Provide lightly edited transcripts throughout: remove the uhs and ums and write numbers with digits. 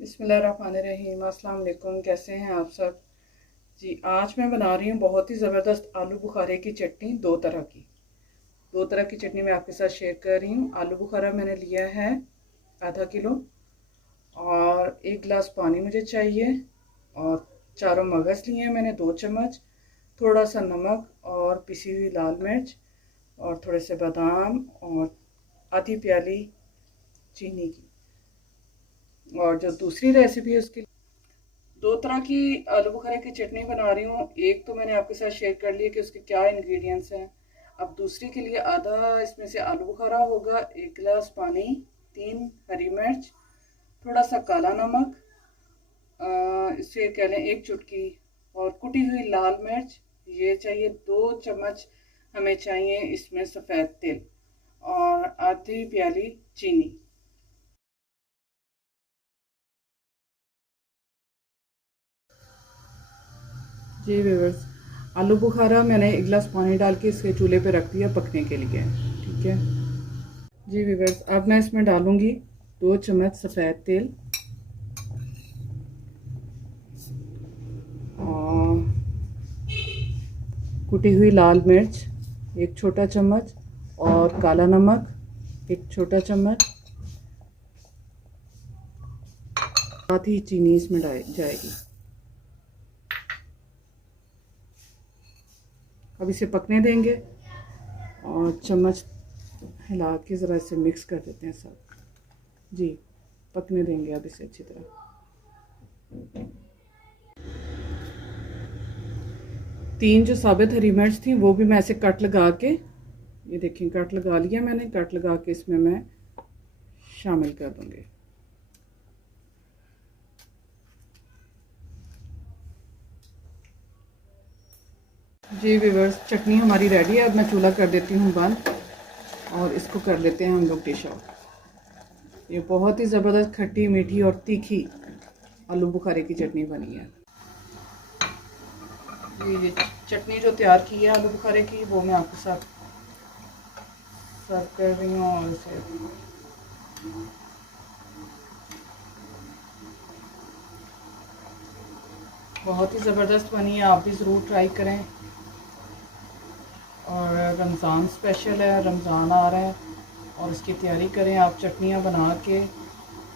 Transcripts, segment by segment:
बिस्मिल्लाहिर्रहमानिर्रहीम। अस्सलाम वालेकुम। कैसे हैं आप सब जी। आज मैं बना रही हूँ बहुत ही ज़बरदस्त आलू बुखारे की चटनी। दो तरह की चटनी मैं आपके साथ शेयर कर रही हूँ। आलू बुखारा मैंने लिया है आधा किलो, और 1 गिलास पानी मुझे चाहिए, और चारों मगज़ लिए हैं मैंने 2 चम्मच, थोड़ा सा नमक और पिसी हुई लाल मिर्च, और थोड़े से बादाम, और आधी प्याली चीनी की। और जो दूसरी रेसिपी है उसकी दो तरह की आलू बुखारे की चटनी बना रही हूँ। एक तो मैंने आपके साथ शेयर कर लिया कि उसके क्या इंग्रेडिएंट्स हैं। अब दूसरी के लिए आधा इसमें से आलू बुखारा होगा, 1 गिलास पानी, 3 हरी मिर्च, थोड़ा सा काला नमक, इसे कह लें 1 चुटकी, और कुटी हुई लाल मिर्च ये चाहिए। 2 चम्मच हमें चाहिए इसमें सफ़ेद तिल, और आधी प्याली चीनी। जी व्यूअर्स, आलू बुखारा मैंने 1 गिलास पानी डाल के इसके चूल्हे पे रख दिया पकने के लिए। ठीक है जी व्यूअर्स, अब मैं इसमें डालूंगी 2 चम्मच सफ़ेद तेल, और कुटी हुई लाल मिर्च 1 छोटा चम्मच, और काला नमक 1 छोटा चम्मच, साथ ही चीनी इसमें डाल जाएगी। अब इसे पकने देंगे, और चम्मच हिला के ज़रा इसे मिक्स कर देते हैं सब। जी, पकने देंगे अब इसे अच्छी तरह। 3 जो साबित हरी मिर्च थी वो भी मैं ऐसे कट लगा के, ये देखिए कट लगा लिया मैंने, कट लगा के इसमें मैं शामिल कर दूंगी। जी व्यूअर्स, चटनी हमारी रेडी है। अब मैं चूल्हा कर देती हूँ बंद, और इसको कर लेते हैं हम लोग डिश आउट। ये बहुत ही ज़बरदस्त खट्टी मीठी और तीखी आलू बुखारे की चटनी बनी है। ये चटनी जो तैयार की है आलू बुखारे की, वो मैं आपके साथ सर्व कर रही हूँ। और इसे बहुत ही ज़बरदस्त बनी है, आप भी ज़रूर ट्राई करें। और रमज़ान स्पेशल है, रमज़ान आ रहा है, और इसकी तैयारी करें। आप चटनियाँ बना के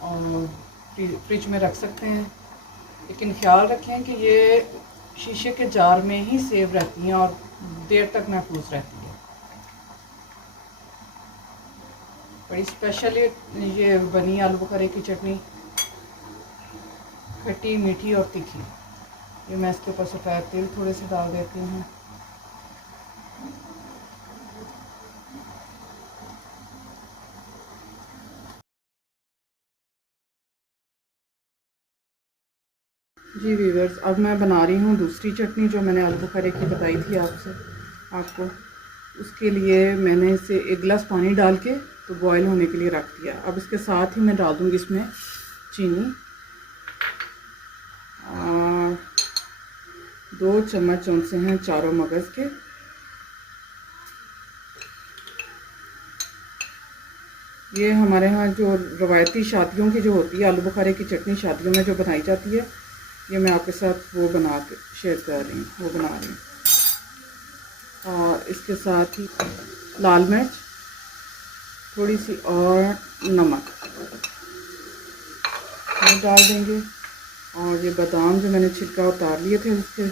और फ्रिज में रख सकते हैं, लेकिन ख्याल रखें कि ये शीशे के जार में ही सेव रहती हैं और देर तक महफूज रहती है। बड़ी स्पेशल ये बनी आलू बुखारे की चटनी, खट्टी मीठी और तीखी। ये मैं इसके ऊपर सफ़ेद तेल थोड़े से डाल देती हूँ। जी व्यूअर्स, अब मैं बना रही हूँ दूसरी चटनी जो मैंने आलू बुखारे की बताई थी आपको। उसके लिए मैंने इसे 1 गिलास पानी डाल के तो बॉयल होने के लिए रख दिया। अब इसके साथ ही मैं डाल दूँगी इसमें चीनी, और 2 चम्मच उनसे हैं चारों मगज़ के। ये हमारे यहाँ जो रवायती शादियों की जो होती है आलू बुखारे की चटनी, शादियों में जो बनाई जाती है, ये मैं आपके साथ वो बना के शेयर कर रही हूँ, वो बना रही हूँ। और इसके साथ ही लाल मिर्च थोड़ी सी, और नमक ये डाल देंगे, और ये बादाम जो मैंने छिलका उतार लिए थे उसके,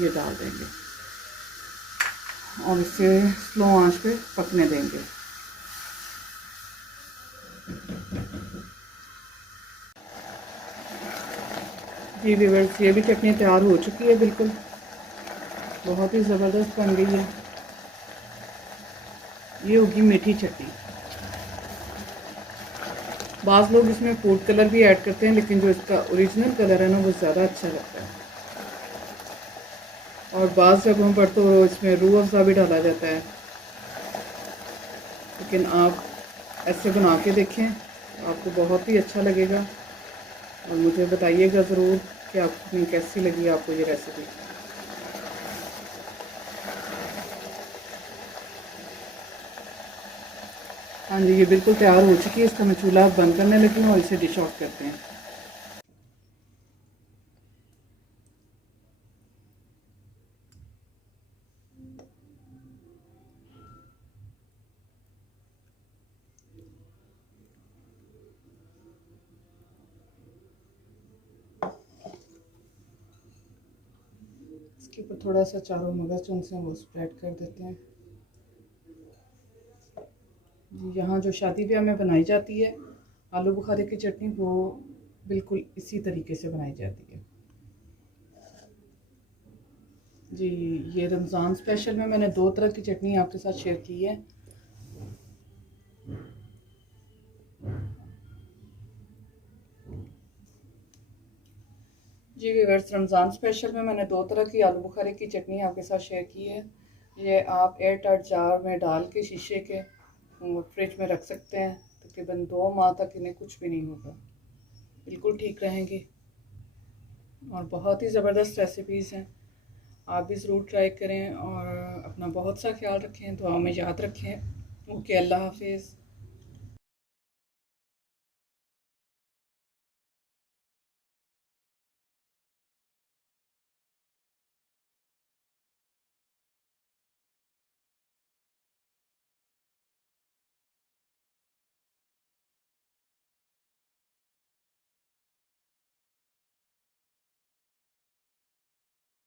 ये डाल देंगे, और इसे स्लो आंच पे पकने देंगे। जी व्यूअर्स, ये भी चटनी तैयार हो चुकी है, बिल्कुल बहुत ही ज़बरदस्त बन गई है। ये होगी मीठी चटनी। बाज़ लोग इसमें फूड कलर भी ऐड करते हैं, लेकिन जो इसका ओरिजिनल कलर है ना, वो ज़्यादा अच्छा लगता है। और बाज़ जगहों पर तो इसमें रूह अफ़ज़ा भी डाला जाता है, लेकिन आप ऐसे बना के देखें, आपको बहुत ही अच्छा लगेगा। और मुझे बताइएगा ज़रूर कि आपको कैसी लगी आपको ये रेसिपी। हाँ जी, ये बिल्कुल तैयार हो चुकी है। इसका मैं चूल्हा बंद करने लगी हूँ, और इसे डिश आउट करते हैं। थोड़ा सा चारों मगज जो उनसे वो स्प्रेड कर देते हैं। यहाँ जो शादी ब्याह में बनाई जाती है आलू बुखारे की चटनी, वो बिल्कुल इसी तरीके से बनाई जाती है जी। ये रमज़ान स्पेशल में मैंने 2 तरह की चटनी आपके साथ शेयर की है। जी व्यूअर्स, रमज़ान स्पेशल में मैंने 2 तरह की आलू बुखारे की चटनी आपके साथ शेयर की है। ये आप एयर टाइट जार में डाल के शीशे के फ्रिज में रख सकते हैं। तकरीबन 2 माह तक इन्हें कुछ भी नहीं होगा, बिल्कुल ठीक रहेंगी और बहुत ही ज़बरदस्त रेसिपीज़ हैं। आप भी ज़रूर ट्राई करें और अपना बहुत सा ख्याल रखें, दुआ में याद रखें। ओके, अल्लाह हाफिज़।